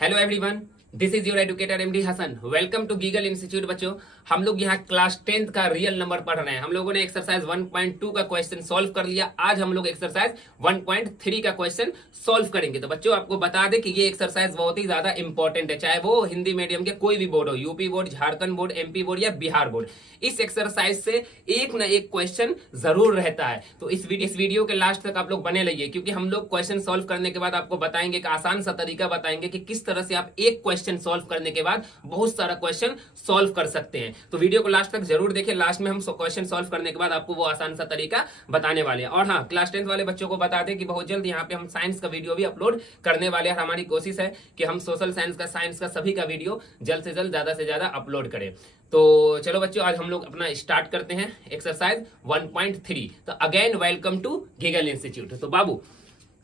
Hello everyone, this is your educator MD Hasan. Welcome to Gigal institute. बच्चों, हम लोग यहाँ क्लास 10th का रियल नंबर पढ़ रहे हैं। हम लोगों ने एक्सरसाइज 1.2 का क्वेश्चन सॉल्व कर लिया। आज हम लोग एक्सरसाइज 1.3 का क्वेश्चन सॉल्व करेंगे। तो बच्चों, आपको बता दें कि ये एक्सरसाइज बहुत ही ज्यादा इंपॉर्टेंट है, चाहे वो हिंदी मीडियम के कोई भी बोर्ड हो, UP board, Jharkhand board, MP board या बिहार बोर्ड। इस एक्सरसाइज से एक न एक क्वेश्चन जरूर रहता है। तो इस वीडियो के लास्ट तक आप लोग बने रहिए, क्योंकि हम लोग क्वेश्चन सॉल्व करने के बाद आपको बताएंगे, एक आसान सा तरीका बताएंगे कि किस तरह से आप एक क्वेश्चन सॉल्व करने के बाद बहुत सारा क्वेश्चन सॉल्व कर सकते हैं। तो वीडियो को लास्ट तक जरूर देखें। लास्ट में हम क्वेश्चन सॉल्व करने के बाद आपको वो आसान सा तरीका बताने वाले हैं। और हाँ, क्लास 10th वाले बच्चों को बता दें कि बहुत जल्द यहाँ पे हम साइंस का वीडियो भी अपलोड करने वाले हैं। हमारी कोशिश है कि हम सोशल साइंस का, साइंस का सभी का वीडियो जल्द से जल्द, ज्यादा से ज्यादा अपलोड करें। तो चलो बच्चों, आज हम लोग अपना स्टार्ट करते हैं एक्सरसाइज 1.3। तो again welcome to Gigal institute. तो बाबू,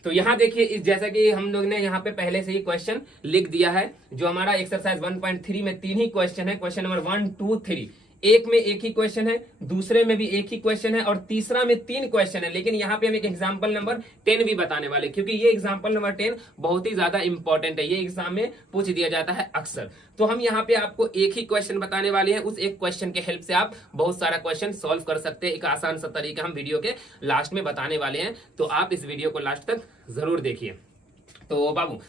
तो यहाँ देखिए, जैसा कि हम लोग ने यहाँ पे पहले से ही क्वेश्चन लिख दिया है। जो हमारा एक्सरसाइज 1.3 में 3 ही क्वेश्चन है। Question number 1, 2, 3। एक में एक ही क्वेश्चन है, दूसरे में भी एक ही क्वेश्चन है, और तीसरा में 3 क्वेश्चन है। लेकिन यहाँ पे हम एक एग्जाम्पल नंबर 10 भी बताने वाले, क्योंकि ये एग्जाम्पल नंबर 10 बहुत ही ज्यादा इंपॉर्टेंट है। ये एग्जाम में पूछ दिया जाता है अक्सर। तो हम यहाँ पे आपको एक ही क्वेश्चन बताने वाले हैं। उस एक क्वेश्चन के हेल्प से आप बहुत सारा क्वेश्चन सॉल्व कर सकते हैं। एक आसान सा तरीका हम वीडियो के लास्ट में बताने वाले हैं। तो आप इस वीडियो को लास्ट तक जरूर देखिए। तो बाबू,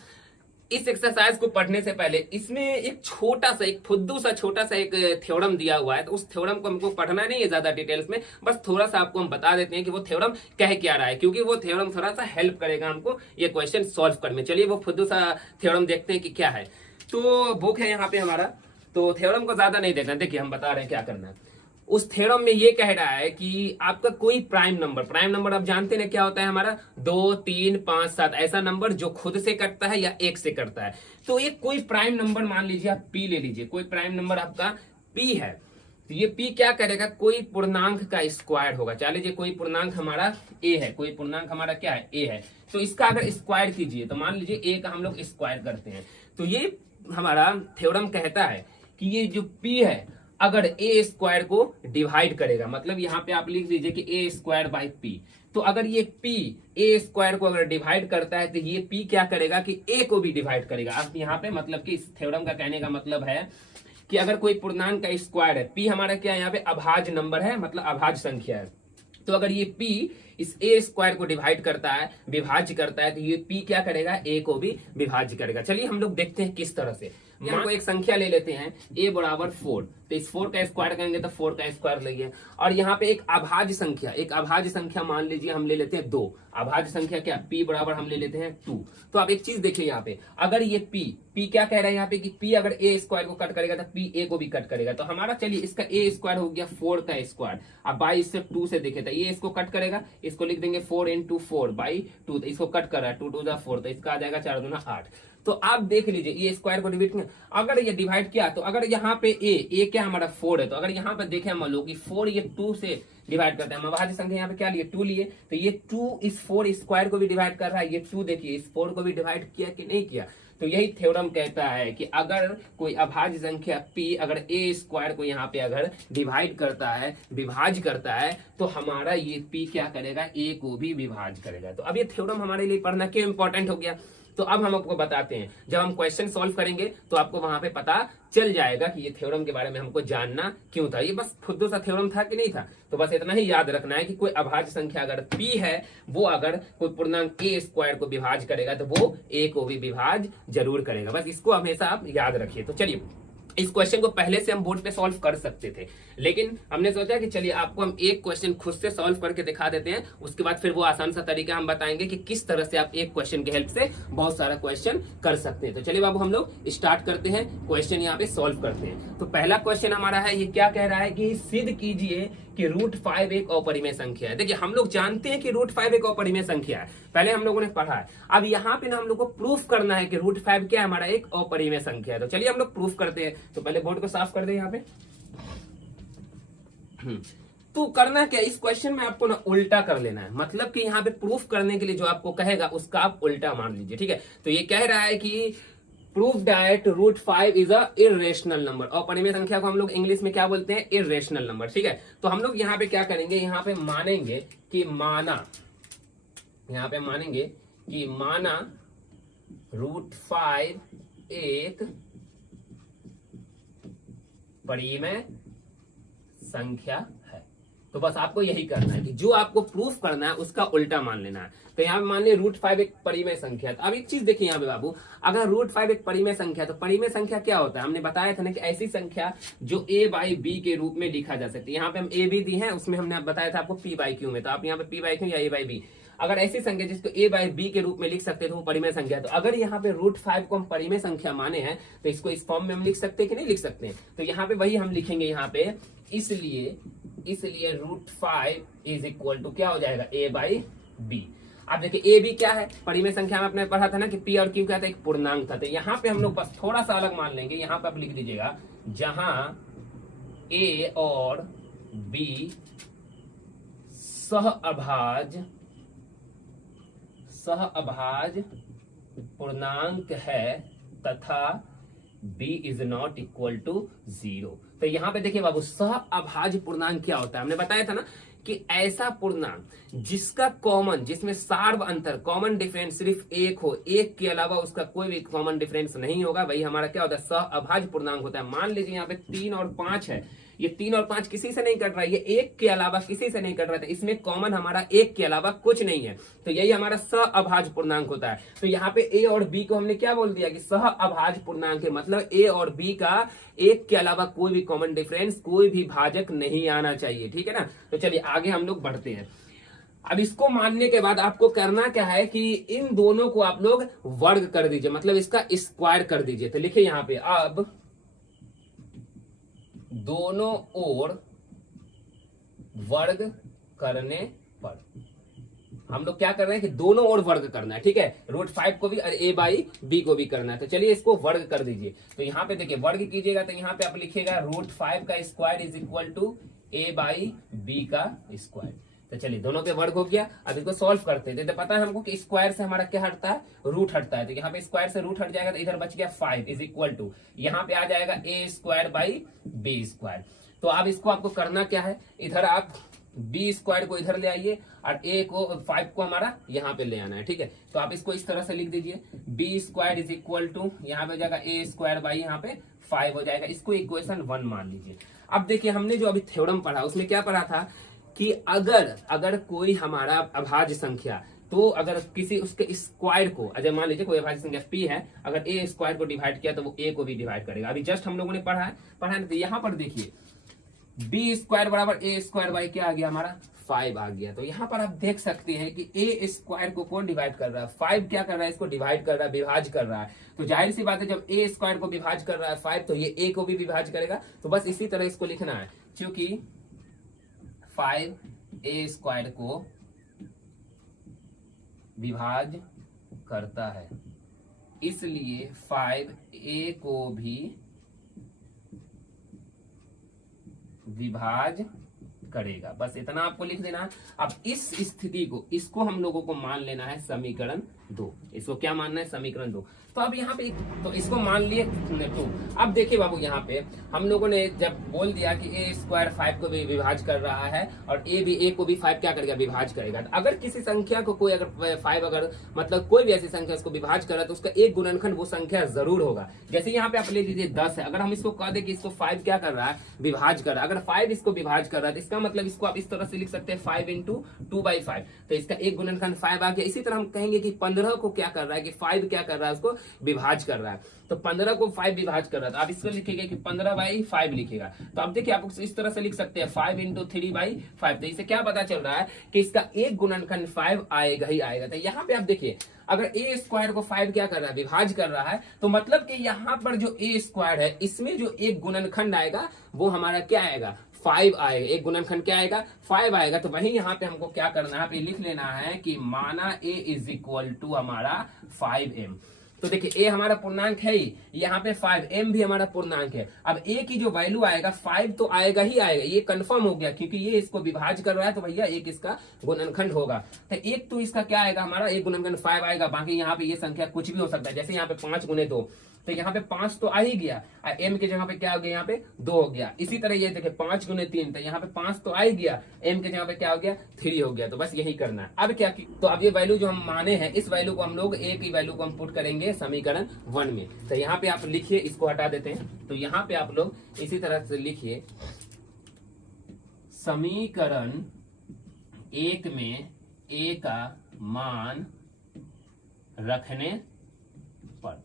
इस एक्सरसाइज को पढ़ने से पहले इसमें एक छोटा सा, एक फुद्दू सा छोटा सा एक थ्योरम दिया हुआ है। तो उस थ्योरम को हमको पढ़ना नहीं है ज्यादा डिटेल्स में, बस थोड़ा सा आपको हम बता देते हैं कि वो थ्योरम कह क्या रहा है, क्योंकि वो थ्योरम थोड़ा सा हेल्प करेगा हमको ये क्वेश्चन सॉल्व करने में। चलिए वो फुद्दू सा थ्योरम देखते हैं कि क्या है। तो बुक है यहाँ पे हमारा, तो थ्योरम को ज्यादा नहीं देखना। देखिए, हम बता रहे हैं क्या करना है। उस थ्योरम में ये कह रहा है कि आपका कोई प्राइम नंबर आप जानते हैं क्या होता है हमारा, 2, 3, 5, 7 ऐसा नंबर जो खुद से कटता है या एक से कटता है। तो एक कोई प्राइम नंबर मान लीजिए, आप पी ले लीजिए, कोई प्राइम नंबर आपका पी है। तो ये पी क्या करेगा, कोई पूर्णांक का स्क्वायर होगा। मान लीजिए कोई पूर्णांक हमारा ए है, कोई पूर्णांक हमारा क्या है, ए है। तो इसका अगर स्क्वायर कीजिए, तो मान लीजिए ए का हम लोग स्क्वायर करते हैं। तो ये हमारा थ्योरम कहता है कि ये जो पी है, अगर ए स्क्वायर को डिवाइड करेगा, मतलब यहाँ पे आप लिख दीजिए कि ए स्क्वायर बाई पी। तो अगर ये पी ए स्क्वायर को अगर डिवाइड करता है, तो ये पी क्या करेगा कि ए को भी डिवाइड करेगा। अब यहाँ पे मतलब कि इस थ्योरम का कहने का मतलब है कि अगर कोई पूर्णांक का स्क्वायर है, पी हमारा क्या है यहाँ पे, अभाज्य नंबर है, मतलब अभाज्य संख्या है। तो अगर ये पी इस ए स्क्वायर को डिवाइड करता है, विभाज्य करता है, तो ये पी क्या करेगा, ए को भी विभाज्य करेगा। चलिए हम लोग देखते हैं किस तरह से। यहाँ को एक संख्या ले लेते हैं, a बराबर 4। तो इस 4 का स्क्वायर करेंगे तो 4 का स्क्वायर लेंगे। और यहाँ पे एक अभाज्य संख्या मान लीजिए हम ले लेते हैं 2। अभाज्य संख्या क्या, p बराबर हम ले लेते हैं 2। तो आप एक चीज देखिए यहाँ पे, अगर ये p क्या कह रहा है यहाँ पे कि p अगर a स्क्वायर को कट करेगा तो p a को भी कट करेगा। तो हमारा चलिए इसका a स्क्वायर हो गया 4 का स्क्वायर। अब बाई इससे 2 से देखे तो ये इसको कट करेगा, इसको लिख देंगे 4 × 4 बाई 2। तो इसको कट कर रहा है, 2 2 4, तो इसका आ जाएगा 4 2 8। तो आप देख लीजिए ये स्क्वायर को डिवाइड किया, अगर ये डिवाइड किया तो अगर यहाँ पे ए क्या हमारा 4 है, तो अगर यहाँ पे देखें मान लो कि 4 ये 2 से डिवाइड करते हैं, हम अभाज्य संख्या यहाँ पे क्या लिए, 2 लिए। तो ये 2 इस 4 स्क्वायर को भी डिवाइड कर रहा है, ये 2 देखिए इस 4 को भी डिवाइड किया कि नहीं किया। तो यही थ्योरम कहता है कि अगर कोई अभाज्य संख्या p अगर a स्क्वायर को यहाँ पे अगर डिवाइड करता है, विभाज्य करता है, तो हमारा ये p क्या करेगा, a को भी विभाज्य करेगा। तो अब ये थ्योरम हमारे लिए पढ़ना क्यों इंपॉर्टेंट हो गया। तो अब हम आपको बताते हैं, जब हम क्वेश्चन सॉल्व करेंगे तो आपको वहां पे पता चल जाएगा कि ये थ्योरम के बारे में हमको जानना क्यों था। ये बस फुद्दू सा थ्योरम था कि नहीं था। तो बस इतना ही याद रखना है कि कोई अभाज्य संख्या अगर p है, वो अगर कोई पूर्णांक a स्क्वायर को विभाज्य करेगा तो वो a को भी विभाज्य जरूर करेगा। बस इसको हमेशा आप याद रखिए। तो चलिए, इस क्वेश्चन को पहले से हम बोर्ड पे सॉल्व कर सकते थे, लेकिन हमने सोचा कि चलिए आपको हम एक क्वेश्चन खुद से सॉल्व करके दिखा देते हैं। उसके बाद फिर वो आसान सा तरीका हम बताएंगे कि किस तरह से आप एक क्वेश्चन की हेल्प से बहुत सारा क्वेश्चन कर सकते हैं। तो चलिए बाबू, हम लोग स्टार्ट करते हैं, क्वेश्चन यहाँ पे सॉल्व करते हैं। तो पहला क्वेश्चन हमारा है, ये क्या कह रहा है कि सिद्ध कीजिए कि √5 एक अपरिमेय संख्या है। देखिए, हम लोग जानते हैं कि √5 एक अपरिमेय संख्या है, पहले हम लोगों ने पढ़ा है। अब यहाँ पे ना हम लोग को प्रूफ करना है कि √5 क्या है, हमारा एक अपरिमेय संख्या है। तो चलिए हम लोग प्रूफ करते हैं। तो पहले बोर्ड को साफ कर दे यहाँ पे। तो करना क्या, इस क्वेश्चन में आपको ना उल्टा कर लेना है। मतलब कि यहाँ पे प्रूफ करने के लिए जो आपको कहेगा उसका आप उल्टा मान लीजिए, ठीक है। तो ये कह रहा है कि proof that √5 is a irrational number. अपरिमेय संख्या को हम लोग इंग्लिश में क्या बोलते हैं, इर्रेशनल नंबर, ठीक है। तो हम लोग यहाँ पे क्या करेंगे, यहाँ पे मानेंगे कि माना √5 एक परिमेय संख्या है। तो बस आपको यही करना है कि जो आपको प्रूफ करना है उसका उल्टा मान लेना है। तो यहाँ पे मान लिया √5 एक परिमेय संख्या है। तो अब एक चीज देखिए यहाँ पे बाबू, अगर √5 एक परिमेय संख्या, तो परिमेय संख्या क्या होता है? हमने बताया था ना कि ऐसी संख्या जो a/b के रूप में लिखा जा सकती है। यहाँ पे हम a b दी है, उसमें हमने बताया था आपको p/q में, तो आप यहाँ पे p/q या a/b, अगर ऐसी संख्या जिसको a/b के रूप में लिख सकते हैं तो वो परिमेय संख्या। तो अगर यहाँ पे √5 को हम परिमेय संख्या माने हैं तो इसको इस फॉर्म में हम लिख सकते हैं कि नहीं लिख सकते हैं? तो यहाँ पे वही हम लिखेंगे यहाँ पे, इसलिए √5 इज इक्वल टू क्या हो जाएगा? a/b। अब देखिए ए बी क्या है? परिमेय संख्या में आपने पढ़ा था ना कि p और q क्या था? एक पूर्णांक था। तो यहाँ पे हम लोग बस थोड़ा सा अलग मान लेंगे। यहाँ पे आप लिख दीजिएगा जहां a और b सह पूर्णांक है तथा b is not equal to 0। तो यहाँ पे देखिए बाबू, सह अभाज्य पूर्णांक क्या होता है? हमने बताया था ना कि ऐसा पूर्णांक जिसका कॉमन, जिसमें सार्व अंतर, कॉमन डिफरेंस सिर्फ एक हो, एक के अलावा उसका कोई भी कॉमन डिफरेंस नहीं होगा, वही हमारा क्या होता है? सह अभाज्य पूर्णांक होता है। मान लीजिए यहाँ पे 3 और 5 है, ये 3 और 5 किसी से नहीं कट रहा है, ये एक के अलावा किसी से नहीं कट रहा था, इसमें कॉमन हमारा एक के अलावा कुछ नहीं है, तो यही हमारा सह अभाज्य पूर्णांक होता है। तो यहाँ पे a और b को हमने क्या बोल दिया कि सह अभाज्य पूर्णांक है, मतलब a और b का एक के अलावा कोई भी कॉमन डिफरेंस, कोई भी भाजक नहीं आना चाहिए, ठीक है ना। तो चलिए आगे हम लोग बढ़ते हैं। अब इसको मानने के बाद आपको करना क्या है कि इन दोनों को आप लोग वर्ग कर दीजिए, मतलब इसका स्क्वायर कर दीजिए। तो लिखिए यहाँ पे, अब दोनों ओर वर्ग करने पर हम लोग क्या कर रहे हैं कि दोनों ओर वर्ग करना है, ठीक है। √5 को भी और a/b को भी करना है। तो चलिए इसको वर्ग कर दीजिए। तो यहाँ पे देखिए वर्ग कीजिएगा तो यहाँ पे आप लिखिएगा √5 का square is equal to a/b का स्क्वायर। तो चलिए दोनों पे वर्ग हो गया। अब इसको सॉल्व करते हैं। तो पता है हमको कि स्क्वायर से हमारा क्या हटता है? रूट हटता है। तो यहाँ पे स्क्वायर से रूट हट जाएगा तो इधर बच गया 5 इज इक्वल टू, यहाँ पे आ जाएगा a²/b²। तो अब इसको आपको करना क्या है, इधर आप b² को इधर ले आइए और a को 5 को हमारा यहाँ पे ले आना है, ठीक है। तो आप इसको इस तरह से लिख दीजिए, b² इज इक्वल टू, यहाँ पे हो जाएगा a² यहाँ पे 5 हो जाएगा। इसको इक्वेशन 1 मान लीजिए। अब देखिए हमने जो अभी थ्योरम पढ़ा उसमें क्या पढ़ा था कि अगर कोई हमारा अभाज्य संख्या, तो अगर किसी उसके स्क्वायर को, अगर मान लीजिए कोई अभाज्य संख्या p है, अगर a² को डिवाइड किया तो वो a को भी डिवाइड करेगा। अभी जस्ट हम लोगों ने पढ़ा है। तो यहाँ पर देखिए b² बराबर a² क्या आ गया हमारा? 5 आ गया। तो यहाँ पर आप देख सकते हैं कि a² को कौन डिवाइड कर रहा है? 5 क्या कर रहा है? इसको डिवाइड कर रहा है, विभाज्य कर रहा है। तो जाहिर सी बात है जब a² को विभाज्य कर रहा है 5, तो ये a को भी विभाज्य करेगा। तो बस इसी तरह इसको लिखना है, क्योंकि 5 a² को विभाज्य करता है, इसलिए 5a को भी विभाज्य करेगा। बस इतना आपको लिख देना है। अब इस स्थिति को, इसको हम लोगों को मान लेना है समीकरण 2। इसको क्या मानना है? समीकरण 2। तो अब यहाँ पे तो इसको मान लिए 2। अब देखिए बाबू, यहाँ पे हम लोगों ने जब बोल दिया कि a² 5 को भी विभाज्य कर रहा है और a भी a को भी 5 क्या करेगा? विभाज्य करेगा। तो अगर किसी संख्या को कोई अगर 5 अगर मतलब कोई भी ऐसी संख्या उसको विभाज्य कर रहा है तो उसका एक गुणनखंड वो संख्या जरूर होगा। जैसे यहाँ पे आप ले लीजिए 10 है, अगर हम इसको कह दे कि इसको 5 क्या कर रहा है? विभाज्य कर रहा है। अगर 5 इसको विभाज्य कर रहा है तो इसका मतलब इसको आप इस तरह से लिख सकते हैं 5 × 2/5। तो इसका एक गुणनखंड 5 आ गया। इसी तरह हम कहेंगे कि 15 को क्या कर रहा है कि 5 क्या कर रहा है? उसको विभाज्य कर रहा है। तो 15 को 5 विभाज्य कर रहा है, तो आप इसको लिखेंगे कि 15/5 लिखेगा। तो आप देखिए आप इस तरह से लिख सकते हैं 5 × 3/5। तो इससे क्या पता चल रहा है कि इसका एक गुणनखंड 5 आएगा ही आएगा। तो यहाँ पे आप देखिए अगर a² को 5 क्या कर रहा है? विभाज्य कर रहा है, तो मतलब कि यहाँ पर जो a² है इसमें जो एक गुणनखंड आएगा वो हमारा क्या आएगा? 5 आएगा। एक गुणनखंड क्या आएगा? 5 आएगा। तो वही यहाँ पे हमको क्या करना है? लिख लेना है कि माना a इज इक्वल टू हमारा 5m। तो देखिए a हमारा पूर्णांक है ही, यहाँ पे 5m भी हमारा पूर्णांक है। अब a की जो वैल्यू आएगा 5 तो आएगा ही आएगा, ये कंफर्म हो गया क्योंकि ये इसको विभाज्य कर रहा है, तो भैया एक इसका गुणनखंड होगा। तो एक तो इसका क्या आएगा हमारा? एक गुणनखंड 5 आएगा। बाकी यहाँ पे ये संख्या कुछ भी हो सकता है। जैसे यहाँ पे 5 × 2, तो यहाँ पे 5 तो आ ही गया, m के जगह पे क्या हो गया, यहाँ पे 2 हो गया। इसी तरह ये देखिए 5 गुने 3, तो यहाँ पे 5 तो आ ही गया, m के जगह पे क्या हो गया, 3 हो गया। तो बस यही करना है। अब क्या तो अब ये वैल्यू जो हम माने हैं, इस वैल्यू को हम लोग a की वैल्यू को हम पुट करेंगे समीकरण 1 में। तो यहाँ पे आप लिखिए, इसको हटा देते हैं। तो यहाँ पे आप लोग इसी तरह से लिखिए, समीकरण 1 में a का मान रखने पर।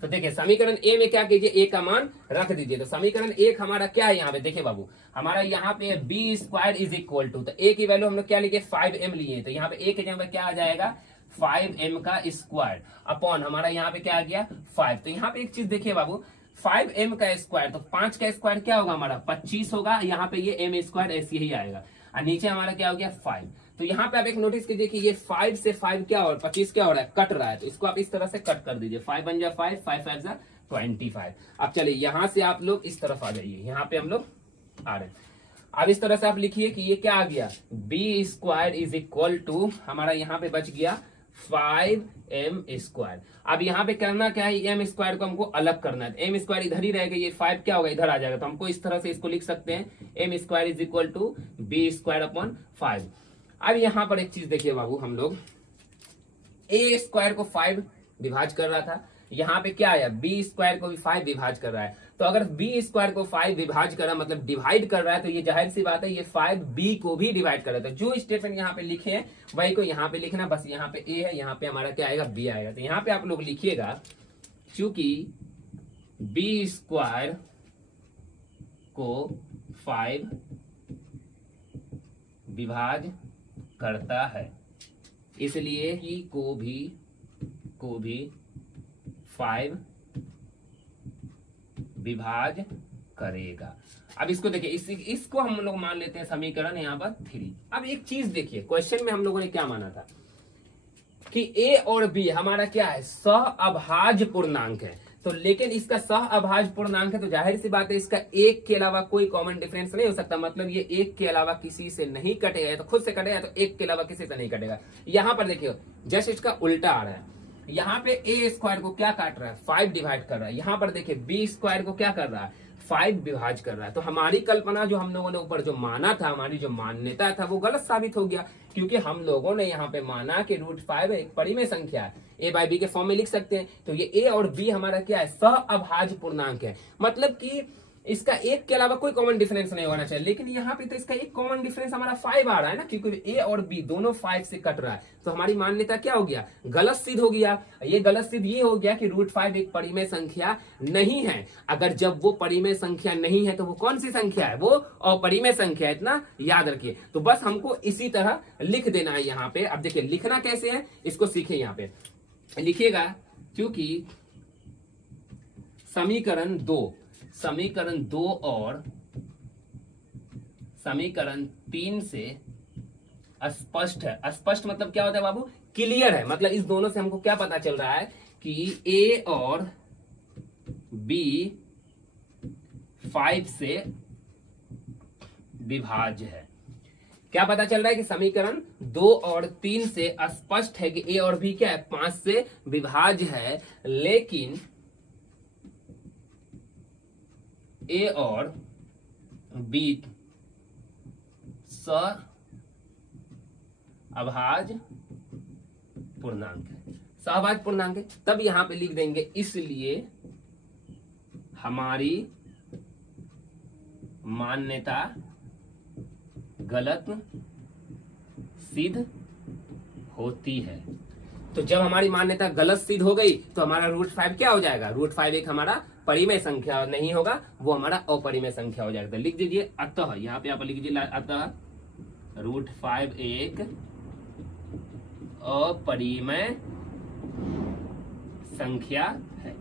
तो देखिए समीकरण ए में क्या कीजिए, ए का मान रख दीजिए। तो समीकरण 1 हमारा क्या है, यहाँ पे देखिए बाबू, हमारा यहाँ पे B square is equal to, तो ए की वैल्यू हम लोग क्या लिए, 5m लिए। तो यहाँ पे ए के जगह पे क्या आ जाएगा, 5m का स्क्वायर अपॉन हमारा यहाँ पे क्या आ गया 5। तो यहाँ पे एक चीज देखिए बाबू, 5m का स्क्वायर, तो 5 का स्क्वायर क्या होगा हमारा 25 होगा। यहाँ पे ये m स्क्वायर ऐसे ही आएगा, और नीचे हमारा क्या हो गया 5। तो यहाँ पे आप एक नोटिस कीजिए कि ये 5 से 5 क्या हो, 25 क्या हो रहा है, कट रहा है। तो इसको आप इस तरह से कट कर दीजिए, 5 बन जाए 5, 5 5 जा 25। अब चलिए यहाँ से आप लोग इस तरफ आ जाइए, यहाँ पे हम लोग आ रहे हैं। अब इस तरह से आप लिखिए कि ये क्या आ गया, B square is equal to, हमारा यहाँ पे बच गया 5m स्क्वायर। अब यहाँ पे करना क्या है, m स्क्वायर को हमको अलग करना है। m स्क्वायर इधर ही रहेगा, ये 5 क्या होगा, इधर आ जाएगा। तो हमको इस तरह से इसको लिख सकते हैं, m square is equal to B square upon 5। अब यहाँ पर एक चीज देखिए बाबू, हम लोग a स्क्वायर को 5 विभाज कर रहा था, यहाँ पे क्या आया, बी स्क्वायर को भी 5 विभाज कर रहा है। तो अगर बी स्क्वायर को 5 विभाज कर रहा है, मतलब डिवाइड कर रहा है, तो ये जाहिर सी बात है ये 5 बी को भी डिवाइड कर रहा है। तो जो स्टेटमेंट यहाँ पे लिखे हैं वही को यहाँ पे लिखना, बस यहाँ पे ए है, यहाँ पे हमारा क्या आएगा, बी आएगा। तो यहाँ पे आप लोग लिखिएगा, चूंकि बी स्क्वायर को 5 विभाज करता है, इसलिए ई को भी 5 विभाज करेगा। अब इसको देखिए, इसको हम लोग मान लेते हैं समीकरण यहाँ पर 3। अब एक चीज देखिए, क्वेश्चन में हम लोगों ने क्या माना था कि a और b हमारा क्या है, सहअभाज्य पूर्णांक है। तो लेकिन इसका सहअभाज्य पूर्णांक है, तो जाहिर सी बात है इसका एक के अलावा कोई कॉमन डिफरेंस नहीं हो सकता। मतलब ये एक के अलावा किसी से नहीं कटेगा, तो खुद से कटेगा, तो एक के अलावा किसी से नहीं कटेगा। यहाँ पर देखिए जस्ट इसका उल्टा आ रहा है, यहाँ पे ए स्क्वायर को क्या काट रहा है, 5 डिवाइड कर रहा है। यहाँ पर देखिए बी स्क्वायर को क्या कर रहा है, 5 विभाज कर रहा है। तो हमारी कल्पना जो हम लोगों ने ऊपर जो माना था, हमारी जो मान्यता था, वो गलत साबित हो गया। क्योंकि हम लोगों ने यहाँ पे माना कि √5 एक परिमेय संख्या है, ए बाई बी के फॉर्म में लिख सकते हैं। तो ये ए और बी हमारा क्या है, सहअभाज्य पूर्णांक है। मतलब कि इसका एक के अलावा कोई कॉमन डिफरेंस नहीं होना चाहिए। लेकिन यहाँ पे तो इसका एक कॉमन डिफरेंस हमारा 5 आ रहा है ना, क्योंकि ए और बी दोनों 5 से कट रहा है। तो हमारी मान्यता क्या हो गया, गलत सिद्ध हो गया। ये गलत सिद्ध ये हो गया कि √5 एक परिमेय संख्या नहीं है। अगर जब वो परिमेय संख्या नहीं है तो वो कौन सी संख्या है, वो अपरिमेय संख्या है, इतना याद रखिए। तो बस हमको इसी तरह लिख देना है यहाँ पे। अब देखिए लिखना कैसे है, इसको सीखे। यहाँ पे लिखिएगा, क्योंकि समीकरण 2 और समीकरण 3 से स्पष्ट है। स्पष्ट मतलब क्या होता है बाबू, क्लियर है। मतलब इस दोनों से हमको क्या पता चल रहा है कि ए और बी 5 से विभाज्य है। क्या पता चल रहा है कि समीकरण 2 और 3 से स्पष्ट है कि ए और बी क्या है, 5 से विभाज्य है। लेकिन ए और बी सहअभाज्य पूर्णांक है, सहअभाज्य पूर्णांक है। तब यहां पे लिख देंगे, इसलिए हमारी मान्यता गलत सिद्ध होती है। तो जब हमारी मान्यता गलत सिद्ध हो गई तो हमारा √5 क्या हो जाएगा, √5 एक हमारा परिमेय संख्या नहीं होगा, वो हमारा अपरिमेय संख्या हो जाएगा। तो लिख दीजिए, अतः यहाँ पे आप लिख दीजिए, अतः √5 एक अपरिमेय संख्या है।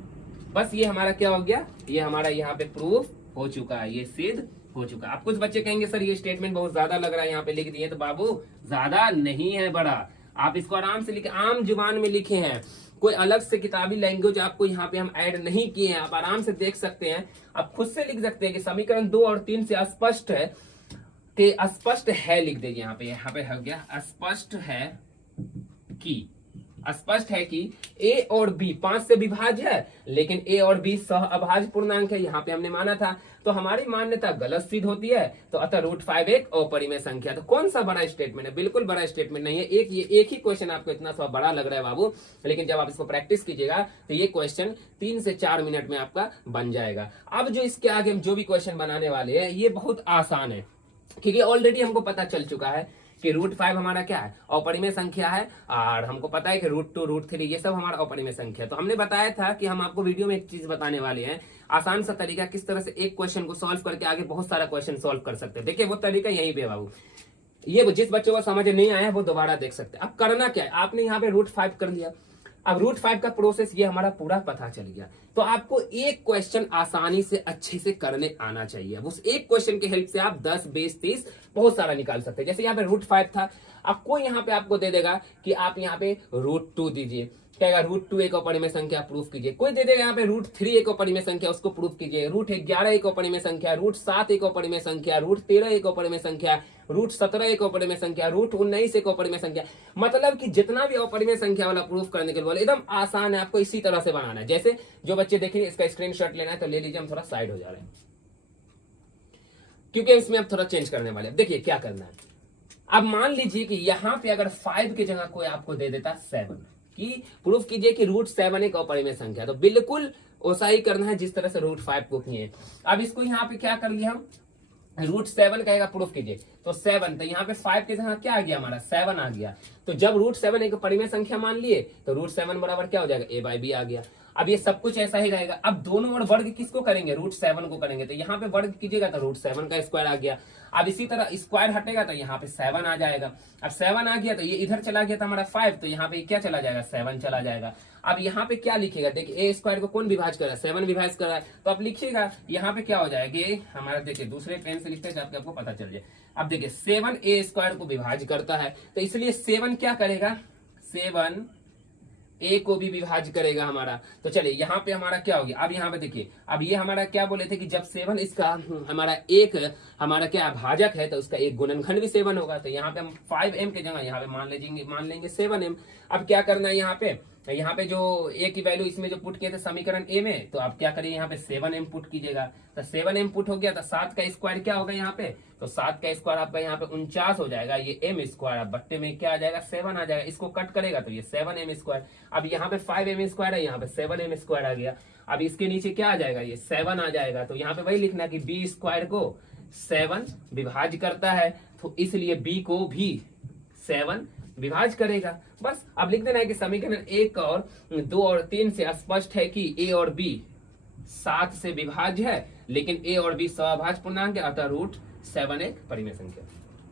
बस ये हमारा क्या हो गया, ये हमारा यहाँ पे प्रूफ हो चुका है, ये सिद्ध हो चुका है। आप कुछ बच्चे कहेंगे सर ये स्टेटमेंट बहुत ज्यादा लग रहा है, यहाँ पे लिख दिए। तो बाबू ज्यादा नहीं है, बड़ा। आप इसको आराम से लिखे, आम जुबान में लिखे हैं। कोई अलग से किताबी लैंग्वेज आपको यहाँ पे हम ऐड नहीं किए हैं, आप आराम से देख सकते हैं। आप खुद से लिख सकते हैं कि समीकरण 2 और 3 से स्पष्ट है कि स्पष्ट है, लिख देंगे यहाँ पे हो गया, स्पष्ट है कि स्पष्ट है कि a और b 5 से विभाज्य है, लेकिन a और b सहअभाज्य पूर्णांक है, यहाँ पे हमने माना था। तो हमारी मान्यता गलत सिद्ध होती है। तो अतः √5 एक अपरिमेय संख्या। तो कौन सा बड़ा स्टेटमेंट है? बिल्कुल बड़ा स्टेटमेंट नहीं है। ये एक ही क्वेश्चन आपको इतना सा बड़ा लग रहा है बाबू, लेकिन जब आप इसको प्रैक्टिस कीजिएगा तो ये क्वेश्चन 3 से 4 मिनट में आपका बन जाएगा। अब जो इसके आगे हम जो भी क्वेश्चन बनाने वाले हैं ये बहुत आसान है, क्योंकि ऑलरेडी हमको पता चल चुका है कि √5 हमारा क्या है? अपरिमेय संख्या है, और हमको पता है कि √2 √3 ये सब हमारा अपरिमेय संख्या। तो हमने बताया था कि हम आपको वीडियो में एक चीज बताने वाले हैं, आसान सा तरीका किस तरह से एक क्वेश्चन को सॉल्व करके आगे बहुत सारा क्वेश्चन सॉल्व कर सकते हैं। देखिए वो तरीका यहीं पे बाबू, ये जिस बच्चों को समझ नहीं आया वो दोबारा देख सकते हैं। अब करना क्या है, आपने यहाँ पे √5 कर लिया। अब √5 का प्रोसेस ये हमारा पूरा पता चल गया। तो आपको एक क्वेश्चन आसानी से अच्छे से करने आना चाहिए। उस एक क्वेश्चन की हेल्प से आप 10 20 30 बहुत सारा निकाल सकते हैं। जैसे यहाँ पे √5 था, अब कोई यहाँ पे आपको दे देगा कि आप यहाँ पे √2 दीजिए, कहेगा √2 एक अपरिमेय संख्या प्रूफ कीजिए। कोई दे देगा यहाँ पे √3 एक अपरिमेय संख्या, उसको प्रूफ कीजिए। √11 एक अपरिमेय संख्या, √7 एक अपरिमेय संख्या, √13 एक अपरिमेय संख्या, √17 एक अपरिमेय संख्या, √19 एक अपरिमेय संख्या। मतलब कि जितना भी अपरिमेय संख्या वाला प्रूफ करने के लिए बोले एकदम आसान है, आपको इसी तरह से बनाना है। जैसे जो बच्चे देखेंगे इसका स्क्रीनशॉट लेना है तो ले लीजिए, हम थोड़ा साइड हो जा रहे हैं क्योंकि इसमें अब थोड़ा चेंज करने वाले हैं। देखिए क्या करना है, अब मान लीजिए कि यहाँ पे अगर 5 की जगह कोई आपको दे देता 7 कि प्रूफ कीजिए कि √7 एक अपरिमेय संख्या, तो बिल्कुल वैसा ही करना है जिस तरह से √5 को किए। अब इसको यहाँ पे क्या कर लिया हम, √7 कहेगा प्रूफ कीजिए, तो 7, तो यहाँ पे 5 की जगह क्या आ गया हमारा 7 आ गया। तो जब √7 एक परिमेय संख्या मान लिए तो √7 बराबर क्या हो जाएगा a/b आ गया। अब ये सब कुछ ऐसा ही रहेगा। अब दोनों ओर वर्ग किसको करेंगे, √7 को करेंगे, तो यहाँ पे वर्ग कीजिएगा तो √7 का स्क्वायर आ गया। अब इसी तरह स्क्वायर हटेगा तो यहाँ पे 7 आ जाएगा। अब 7 आ गया तो ये इधर चला गया था हमारा 5, तो यहाँ पे क्या चला जाएगा 7 चला जाएगा। अब यहाँ पे क्या लिखेगा, देखिए a² को कौन विभाज कर रहा है, 7 विभाज कर रहा है, तो अब लिखिएगा यहाँ पे क्या हो जाएगा, ये हमारा देखिए दूसरे पेन से लिखते हैं आपको पता चल जाए। अब देखिए 7 a² को विभाज करता है, तो इसलिए 7 क्या करेगा, 7 a को भी विभाज्य करेगा हमारा। तो चलिए यहाँ पे हमारा क्या हो गया, अब यहाँ पे देखिए, अब ये हमारा क्या बोले थे कि जब 7 इसका हमारा एक हमारा क्या भाजक है तो उसका एक गुणनखंड भी 7 होगा। तो यहाँ पे हम 5m के जगह यहाँ पे मान लेंगे 7m। अब क्या करना है यहाँ पे जो a की वैल्यू इसमें जो पुट किए थे समीकरण a में, तो आप क्या करिए यहाँ पे 7m पुट कीजिएगा। तो 7m पुट हो गया तो 7 का स्क्वायर क्या होगा यहाँ पे, तो 7 का स्क्वायर आपका यहाँ पे 49 हो जाएगा। ये m², अब बट्टे में क्या आ जाएगा 7 आ जाएगा, इसको कट करेगा तो ये 7m²। अब यहाँ पे 5m² है, यहाँ पे 7m² आ गया। अब इसके नीचे क्या आ जाएगा, ये 7 आ जाएगा। तो यहाँ पे वही लिखना कि b² को 7 विभाज्य करता है, तो इसलिए b को भी 7 विभाज्य करेगा। बस अब लिख देना है कि समीकरण 1 और 2 और 3 से स्पष्ट है कि a और b 7 से विभाज्य है, लेकिन a और b सहअभाज्य पूर्णांक है, अतः √7 एक परिमेय संख्या।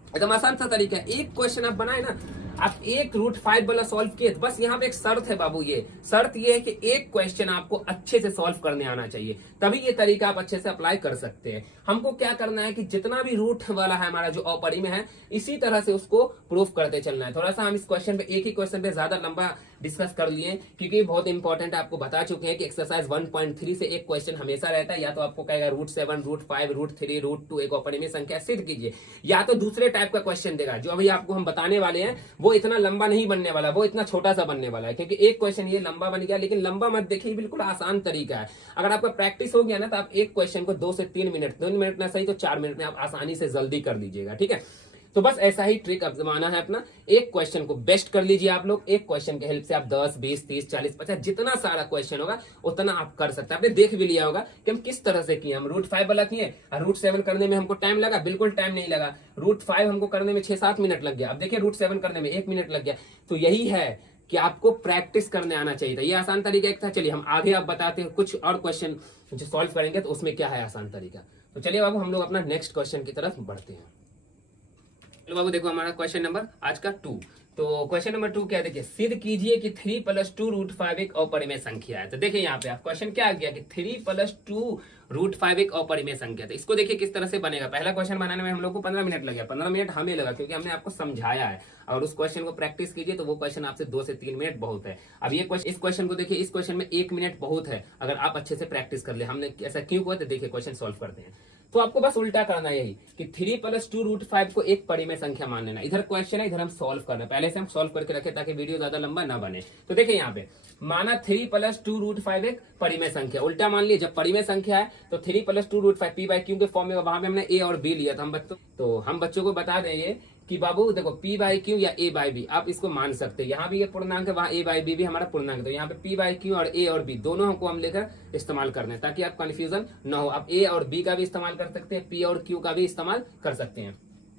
एकदम आसान सा तरीका है। एक क्वेश्चन आप बनाए ना, आप एक √5 वाला सॉल्व किए, बस यहाँ पे एक शर्त है बाबू, ये शर्त ये है कि एक क्वेश्चन आपको अच्छे से सॉल्व करने आना चाहिए, तभी ये तरीका आप अच्छे से अप्लाई कर सकते हैं। हमको क्या करना है कि जितना भी रूट वाला है हमारा जो अपरिमेय है, इसी तरह से उसको प्रूफ करते चलना है। थोड़ा सा हम इस क्वेश्चन पे, एक ही क्वेश्चन पे ज्यादा लंबा डिस्कस कर लिए क्योंकि बहुत इंपॉर्टेंट है। आपको बता चुके हैं कि एक्सरसाइज 1.3 से एक क्वेश्चन हमेशा रहता है, या तो आपको कहेगा √7 √5 √3 √2 एक अपरिमेय संख्या सिद्ध कीजिए, या तो दूसरे टाइप का क्वेश्चन देगा। जो अभी आपको हम बताने वाले हैं वो इतना लंबा नहीं बनने वाला, वो इतना छोटा सा बनने वाला है, क्योंकि एक क्वेश्चन ये लंबा बन गया, लेकिन लंबा मत देखिए, बिल्कुल आसान तरीका है। अगर आपका प्रैक्टिस हो गया ना तो आप एक क्वेश्चन को 2 से 3 मिनट, 2 मिनट ना सही तो 4 मिनट में आप आसानी से जल्दी कर लीजिएगा। ठीक है, तो बस ऐसा ही ट्रिक आजमाना है अपना। एक क्वेश्चन को बेस्ट कर लीजिए आप लोग, एक क्वेश्चन के हेल्प से आप 10 20 30 40 50 जितना सारा क्वेश्चन होगा उतना आप कर सकते हैं। आपने देख भी लिया होगा कि हम किस तरह से किए। हम √5 वाला किए, √7 करने में हमको टाइम लगा, बिल्कुल टाइम नहीं लगा। √5 हमको करने में 6-7 मिनट लग गया, अब देखिए √7 करने में 1 मिनट लग गया। तो यही है कि आपको प्रैक्टिस करने आना चाहिए था। ये आसान तरीका एक था। चलिए हम आगे अब बताते हैं कुछ और क्वेश्चन जो सॉल्व करेंगे तो उसमें क्या है आसान तरीका। तो चलिए बाबू हम लोग अपना नेक्स्ट क्वेश्चन की तरफ बढ़ते हैं। चलो बाबू देखो हमारा क्वेश्चन नंबर आज का 2। तो क्वेश्चन नंबर 2 क्या, देखिए सिद्ध कीजिए कि 3 + 2 √5 एक अपरिमेय संख्या है। तो देखिए यहाँ पे आप क्वेश्चन क्या आ गया कि 3 + 2 √5 एक अपरिमेय संख्या। तो इसको देखिए किस तरह से बनेगा। पहला क्वेश्चन बनाने में हम लोग को 15 मिनट लग गया, 15 मिनट हमें लगा क्योंकि हमने आपको समझाया है, और उस क्वेश्चन को प्रैक्टिस कीजिए तो वो क्वेश्चन आपसे 2 से 3 मिनट बहुत है। अब ये क्वेश्चन, इस क्वेश्चन को देखिए, इस क्वेश्चन में 1 मिनट बहुत है अगर आप अच्छे से प्रैक्टिस कर ले। हमने ऐसा क्यों हुआ, तो देखिए क्वेश्चन सॉल्व करते हैं। तो आपको बस उल्टा करना है यही कि 3+2√5 को एक परिमेय संख्या मान लेना। इधर क्वेश्चन है, इधर हम सॉल्व करना है, पहले से हम सॉल्व करके रखे ताकि वीडियो ज्यादा लंबा ना बने। तो देखिए यहाँ पे माना 3+2√5 एक परिमेय संख्या, उल्टा मान लिया जब परिमेय संख्या है तो 3+2√5 p/q के फॉर्म में, वहां पे हमने a और b लिया था हम बच्चों को बता देंगे कि बाबू देखो p/q या a/b आप इसको मान सकते हैं। यहाँ भी ये पूर्णांक है, वहाँ a/b भी हमारा पूर्णांक है, तो यहाँ पे p/q और a और b दोनों को हम लेकर इस्तेमाल करने हैं ताकि आप कंफ्यूजन न हो। आप a और b का भी इस्तेमाल कर सकते हैं, p और q का भी इस्तेमाल कर सकते हैं।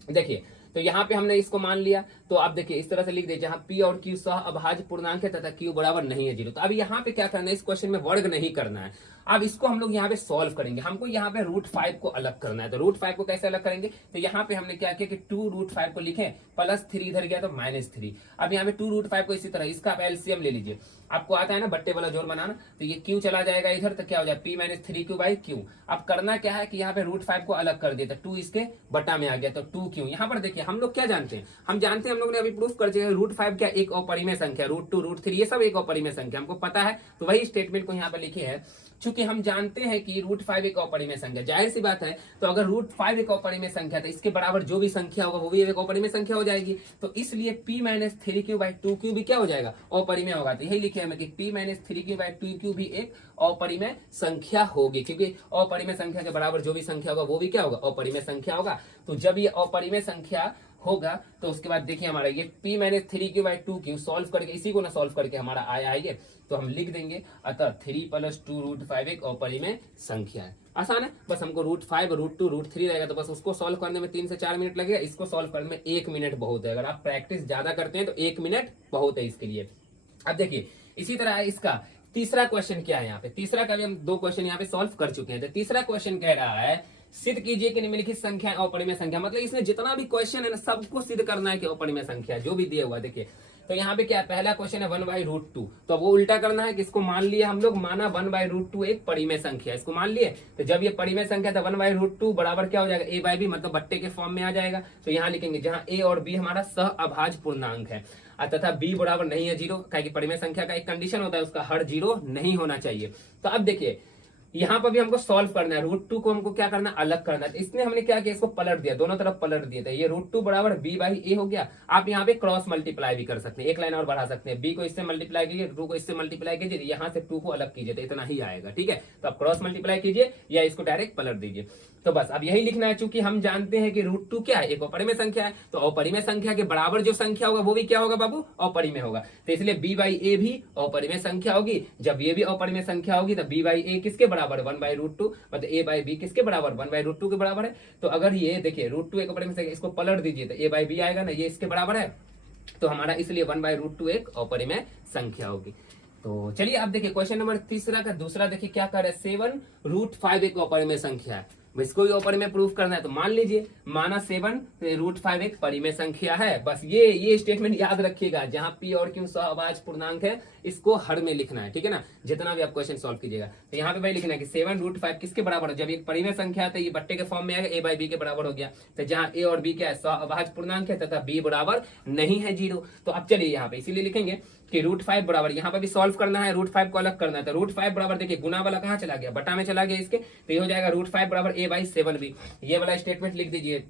देखिए तो यहाँ पे हमने इसको मान लिया, तो आप देखिए इस तरह से लिख दीजिए जहाँ p और q सह अभाज्य पूर्णांक है तथा q बराबर नहीं है 0। तो अब यहाँ पे क्या करना है, इस क्वेश्चन में वर्ग नहीं करना है। अब इसको हम लोग यहाँ पे सॉल्व करेंगे, हमको यहाँ पे √5 को अलग करना है। तो √5 को कैसे अलग करेंगे, तो यहाँ पे हमने क्या किया कि 2√5 को लिखे, +3 इधर गया तो -3। अब यहाँ पे 2√5 को इसी तरह इसका आप एलसीएम ले लीजिए, आपको आता है ना बट्टे वाला जोड़ बनाना, तो ये q चला जाएगा इधर, तो क्या हो जाएगा p-3q/q। अब करना क्या है कि यहाँ पे √5 को अलग कर दिया, तो 2 इसके बटा में आ गया, तो 2q। यहाँ पर देखिए हम लोग क्या जानते हैं, हम लोग ने अभी प्रूफ कर दिया √5 क्या एक अपरिमेय संख्या, √2 √3 ये सब एक अपरिमेय संख्या हमको पता है। तो वही स्टेटमेंट को यहाँ पे लिखे है, चूंकि हम जानते हैं कि √5 एक अपरिमेय संख्या, जाहिर सी बात है, तो अगर √5 एक अपरिमेय संख्या तो इसके बराबर जो भी संख्या होगा वो भी एक अपरिमेय संख्या हो जाएगी। तो इसलिए p-3q/2q भी क्या हो जाएगा, अपरिमेय होगा। तो यही लिखे हमें कि p-3q/2q भी एक अपरिमेय संख्या होगी, क्योंकि अपरिमेय संख्या के बराबर जो भी संख्या होगा वो भी क्या होगा, अपरिमेय संख्या होगा। तो जब ये अपरिमेय संख्या होगा तो उसके बाद देखिए हमारा ये p-3q/2q सॉल्व करके, इसी को ना सॉल्व करके हमारा आया है ये, तो हम लिख देंगे अतः 3+2√5 एक अपरिमेय संख्या है। आसान है, बस हमको √5 √2 √3 रहेगा, तो बस उसको सॉल्व करने में 3 से 4 मिनट लगेगा, इसको सॉल्व करने में 1 मिनट बहुत है। अगर आप प्रैक्टिस ज्यादा करते हैं तो 1 मिनट बहुत है इसके लिए। अब देखिए इसी तरह है इसका तीसरा क्वेश्चन क्या है, यहाँ पे तीसरा का भी हम 2 क्वेश्चन यहाँ पे सॉल्व कर चुके हैं। तो तीसरा क्वेश्चन कह रहा है सिद्ध कीजिए कि निम्नलिखित संख्या अपरिमेय संख्या, मतलब इसमें जितना भी क्वेश्चन है ना सबको सिद्ध करना है कि अपरिमेय संख्या जो भी दिया हुआ। देखिए तो यहाँ पे क्या पहला क्वेश्चन है 1/√2, तो वो उल्टा करना है कि इसको मान लिया हम लोग, माना 1/√2 एक परिमेय संख्या, इसको मान लिए। तो जब ये परिमेय संख्या था 1/√2 बराबर क्या हो जाएगा, a/b, मतलब बट्टे के फॉर्म में आ जाएगा। तो यहाँ लिखेंगे जहाँ a और b हमारा सह अभाज्य पूर्णांक है तथा b बराबर नहीं है 0, क्योंकि परिमेय संख्या का एक कंडीशन होता है उसका हर 0 नहीं होना चाहिए। तो अब देखिए यहाँ पर भी हमको सॉल्व करना है, √2 को हमको क्या करना है, अलग करना है। तो इसने हमने क्या किया, इसको पलट दिया, दोनों तरफ पलट दिए थे। ये √2 बराबर b/a हो गया। आप यहाँ पे क्रॉस मल्टीप्लाई भी कर सकते हैं, एक लाइन और बढ़ा सकते हैं, b को इससे मल्टीप्लाई कीजिए, 2 को इससे मल्टीप्लाई कीजिए, यहाँ से 2 को अलग कीजिए, तो इतना ही आएगा। ठीक है, तो आप क्रॉस मल्टीप्लाई कीजिए या इसको डायरेक्ट पलट दीजिए। तो बस अब यही लिखना है, चूंकि हम जानते हैं कि √2 क्या है, एक अपरिमेय संख्या है, तो अपरिमेय संख्या के बराबर जो संख्या होगा वो भी क्या होगा बाबू, अपरिमेय होगा। तो इसलिए b/a भी अपरिमेय संख्या होगी। जब ये भी अपरिमेय संख्या होगी तो b/a किसके बराबर, 1/√2, मतलब a/b किसके बराबर, 1/√2 के बराबर है। तो अगर ये देखिए √2 एक अपरिमेय संख्या, इसको पलट दीजिए तो a/b आएगा ना, ये इसके बराबर है, तो हमारा इसलिए 1/√2 एक अपरिमेय संख्या होगी। तो चलिए आप देखिए क्वेश्चन नंबर तीसरा का दूसरा देखिए क्या कर रहे हैं, 7√5 एक अपरिमेय संख्या है, इसको भी अपरिमेय प्रूफ करना है। तो मान लीजिए माना 7√5 एक परिमेय संख्या है। बस ये स्टेटमेंट याद रखिएगा, जहां p और q सह अभाज्य पूर्णांक है इसको हर में लिखना है, ठीक है ना, जितना भी आप क्वेश्चन सॉल्व कीजिएगा। तो यहाँ पे भाई लिखना है कि 7√5 किसके बराबर है, जब एक परिमेय संख्या है तो ये बट्टे के फॉर्म में आएगा, a/b के बराबर हो गया। तो जहाँ a और b क्या है, सह अभाज्य पूर्णांक है तथा b बराबर नहीं है 0। तो अब चलिए यहाँ पे इसीलिए लिखेंगे कि √5 बराबर, यहाँ पे भी सॉल्व करना है, √5 को अलग करना है। तो √5 बराबर देखिए गुना वाला कहाँ चला गया, बटा में चला गया इसके, तो ये हो जाएगा √5 बराबर a/7b। ये वाला स्टेटमेंट लिख दीजिए।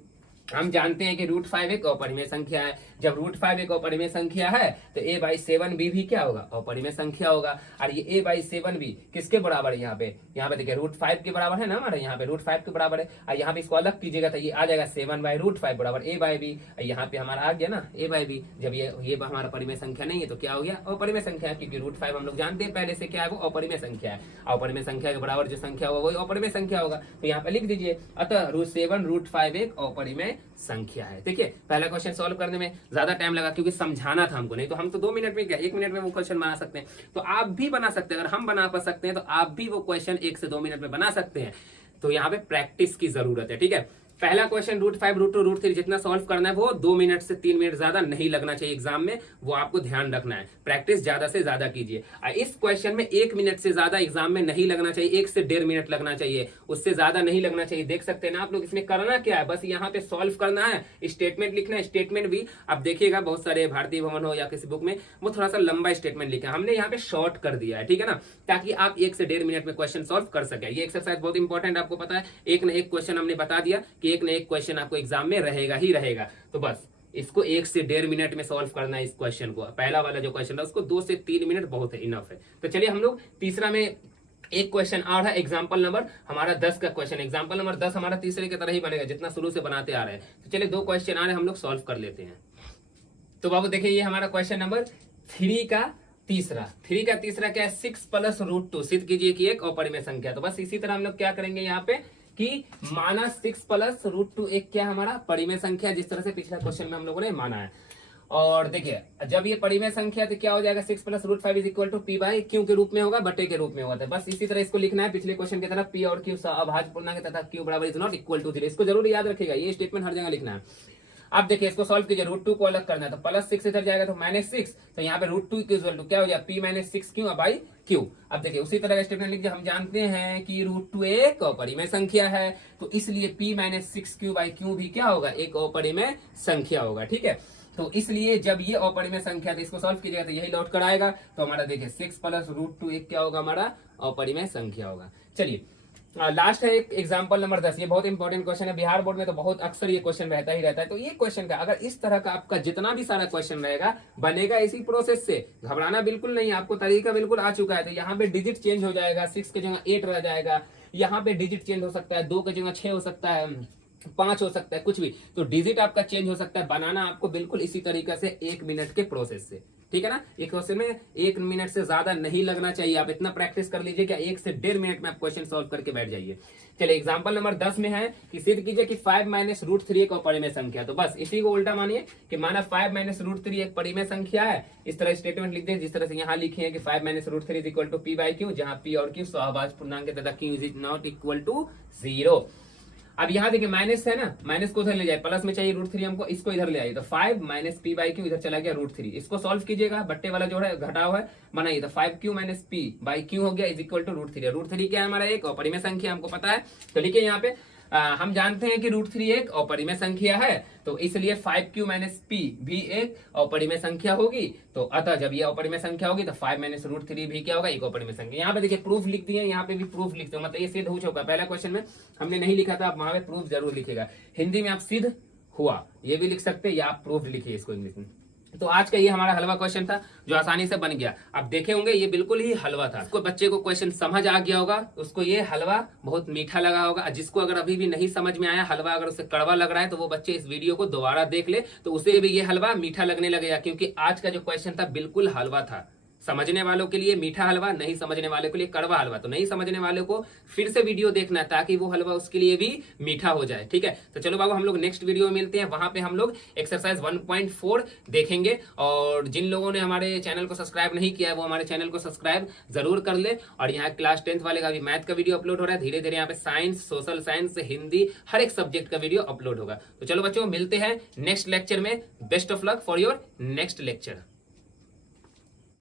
हम जानते हैं कि √5 एक अपरिमेय संख्या है, जब √5 एक अपरिमेय संख्या है तो a/7b भी क्या होगा, अपरिमेय संख्या होगा। और ये a/7b किसके बराबर है, यहाँ पे देखिए √5 के बराबर है ना, हमारे यहाँ पे √5 के बराबर है। और यहाँ पे इसको अलग कीजिएगा तो ये आ जाएगा 7/√5 बराबर a/b। यहाँ पे हमारा आ गया ना a/b, जब ये हमारा परिमेय संख्या नहीं है तो क्या हो गया, अपरिमेय संख्या है, क्योंकि √5 हम लोग जानते हैं पहले से क्या है, वो अपरिमेय संख्या है। अपरिमेय संख्या के बराबर जो संख्या होगा वही अपरिमेय संख्या होगा। तो यहाँ पे लिख दीजिए अतः 7√5 एक अपरिमेय संख्या है। देखिए पहला क्वेश्चन सॉल्व करने में ज्यादा टाइम लगा क्योंकि समझाना था हमको, नहीं तो हम तो 2 मिनट में क्या 1 मिनट में वो क्वेश्चन बना सकते हैं। तो आप भी बना सकते हैं, अगर हम बना पा सकते हैं तो आप भी वो क्वेश्चन 1 से 2 मिनट में बना सकते हैं। तो यहाँ पे प्रैक्टिस की जरूरत है, ठीक है। पहला क्वेश्चन √5 √2 √3 जितना सॉल्व करना है वो 2 मिनट से 3 मिनट ज्यादा नहीं लगना चाहिए एग्जाम में, वो आपको ध्यान रखना है। प्रैक्टिस ज्यादा से ज्यादा कीजिए। इस क्वेश्चन में 1 मिनट से ज्यादा एग्जाम में नहीं लगना चाहिए, 1 से 1.5 मिनट लगना चाहिए, उससे ज्यादा नहीं लगना चाहिए। देख सकते हैं ना आप लोग, इसमें करना क्या है, बस यहाँ पे सॉल्व करना है, स्टेटमेंट लिखना है। स्टेटमेंट भी आप देखिएगा बहुत सारे भारतीय भवन हो या किसी बुक में वो थोड़ा सा लंबा स्टेटमेंट लिखा है, हमने यहाँ पे शॉर्ट कर दिया है, ठीक है ना, ताकि आप 1 से 1.5 मिनट में क्वेश्चन सॉल्व कर सके। ये एक्सरसाइज बहुत इंपॉर्टेंट, आपको पता है एक न एक क्वेश्चन हमने बता दिया कि एक न एक क्वेश्चन आपको एग्जाम में रहेगा ही रहेगा। तो बस इसको 1 से 1.5 मिनट में सॉल्व करना है। इस क्वेश्चन को, पहला वाला जो क्वेश्चन है उसको 2 से 3 मिनट बहुत है, इनफ है। तो चलिए हम लोग तीसरा में एक क्वेश्चन और है, एग्जाम्पल नंबर हमारा 10 का क्वेश्चन। एग्जाम्पल नंबर 10 हमारा तीसरे की तरह ही बनेगा जितना शुरू से बनाते आ रहे हैं। तो चलिए 2 क्वेश्चन आ रहे हैं, हम लोग सॉल्व कर लेते हैं। तो बाबू देखिए ये हमारा क्वेश्चन नंबर 3 का तीसरा क्या है, 6 + √2 सिद्ध कीजिए कि एक अपरिमेय संख्या। तो बस इसी तरह हम लोग क्या करेंगे यहाँ पे कि माना 6 + √2 एक क्या हमारा परिमेय संख्या, जिस तरह से पिछला क्वेश्चन में हम लोगों ने माना है। और देखिए जब ये परिमेय संख्या तो क्या हो जाएगा, 6 + √5 = p/q के रूप में होगा, बटे के रूप में होता है। बस इसी तरह इसको लिखना है पिछले क्वेश्चन की तरह, p और q अभाज्य पूर्णांक तथा q = ≠ 0। इसको जरूर याद रखिएगा, ये स्टेटमेंट हर जगह लिखना है। अब देखिए इसको सॉल्व कीजिए, √2 को अलग करना है तो +6 इधर जाएगा तो -6, तो यहाँ पे √2 क्या हो जाएगा, p - 6q/q। अब देखिए उसी तरह का स्टेटमेंट लिखिए, हम जानते हैं कि √2 एक अपरिमेय संख्या है, तो इसलिए p - 6q/q भी क्या होगा, एक अपरिमेय संख्या होगा, ठीक है। तो इसलिए जब ये अपरिमेय संख्या तो इसको सॉल्व कीजिएगा तो यही लौट कर आएगा। तो हमारा देखिए 6 + √2 एक क्या होगा, हमारा अपरिमेय संख्या होगा। चलिए लास्ट है एक एग्जाम्पल नंबर 10। ये बहुत इंपॉर्टेंट क्वेश्चन है, बिहार बोर्ड में तो बहुत अक्सर ये क्वेश्चन रहता ही रहता है। तो ये क्वेश्चन का अगर इस तरह का आपका जितना भी सारा क्वेश्चन रहेगा बनेगा इसी प्रोसेस से, घबराना बिल्कुल नहीं, आपको तरीका बिल्कुल आ चुका है। तो यहाँ पे डिजिट चेंज हो जाएगा, 6 की जगह 8 रह जाएगा, यहाँ पे डिजिट चेंज हो सकता है, 2 की जगह 6 हो सकता है, 5 हो सकता है, कुछ भी। तो डिजिट आपका चेंज हो सकता है। बनाना आपको बिल्कुल इसी तरीके से 1 मिनट के प्रोसेस से, ठीक है ना। एक क्वेश्चन में 1 मिनट से ज्यादा नहीं लगना चाहिए। आप इतना प्रैक्टिस कर लीजिए कि 1 से 1.5 मिनट में आप क्वेश्चन सॉल्व करके बैठ जाइए। चलिए एग्जांपल नंबर 10 में है कि सिद्ध कीजिए कि 5 - √3 एक अपरिमेय संख्या। तो बस इसी को उल्टा मानिए कि माना 5 - √3 एक परिमेय संख्या है। इस तरह स्टेटमेंट लिख दें जिस तरह से यहाँ लिखे हैं कि 5 - √3 = p/q, जहां p और q सहभाज्य पूर्णांक तथा q ≠ 0। अब यहाँ देखिए माइनस है ना, माइनस को उधर ले जाए, प्लस में चाहिए √3 हमको, इसको इधर ले आइए। तो 5 - p/q इधर चला गया √3। इसको सॉल्व कीजिएगा, बट्टे वाला जो है घटा हुआ है बनाइए। तो 5q - p/q हो गया = √3। √3 क्या है हमारा, एक अपरिमेय संख्या, हमको पता है। तो लिखिए यहाँ पे हम जानते हैं कि √3 एक अपरिमेय संख्या है, तो इसलिए 5q - p भी एक अपरिमेय संख्या होगी। तो अतः जब ये अपरिमेय संख्या होगी तो 5 - √3 भी क्या होगा, एक अपरिमेय संख्या। यहाँ पे देखिए प्रूफ लिख दिए, यहाँ पे भी प्रूफ लिखते हो, मतलब ये सिद्ध हो चुका। पहला क्वेश्चन में हमने नहीं लिखा था, आप वहां पे प्रूफ जरूर लिखेगा। हिंदी में आप सिद्ध हुआ ये भी लिख सकते हैं, या आप प्रूफ लिखिए इसको इंग्लिश में। तो आज का ये हमारा हलवा क्वेश्चन था जो आसानी से बन गया। आप देखे होंगे ये बिल्कुल ही हलवा था। उसको बच्चे को क्वेश्चन समझ आ गया होगा, उसको ये हलवा बहुत मीठा लगा होगा। जिसको अगर अभी भी नहीं समझ में आया हलवा, अगर उसे कड़वा लग रहा है, तो वो बच्चे इस वीडियो को दोबारा देख ले, तो उसे भी ये हलवा मीठा लगने लगेगा। क्योंकि आज का जो क्वेश्चन था बिल्कुल हलवा था। समझने वालों के लिए मीठा हलवा, नहीं समझने वाले के लिए कड़वा हलवा। तो नहीं समझने वाले को फिर से वीडियो देखना है ताकि वो हलवा उसके लिए भी मीठा हो जाए, ठीक है। तो चलो बाबू हम लोग नेक्स्ट वीडियो में मिलते हैं, वहां पे हम लोग एक्सरसाइज 1.4 देखेंगे। और जिन लोगों ने हमारे चैनल को सब्सक्राइब नहीं किया है वो हमारे चैनल को सब्सक्राइब जरूर कर ले। और यहाँ क्लास 10th वाले का भी मैथ का वीडियो अपलोड हो रहा है, धीरे धीरे यहाँ पे साइंस, सोशल साइंस, हिंदी, हर एक सब्जेक्ट का वीडियो अपलोड होगा। तो चलो बच्चों मिलते हैं नेक्स्ट लेक्चर में। Best of luck for your next lecture.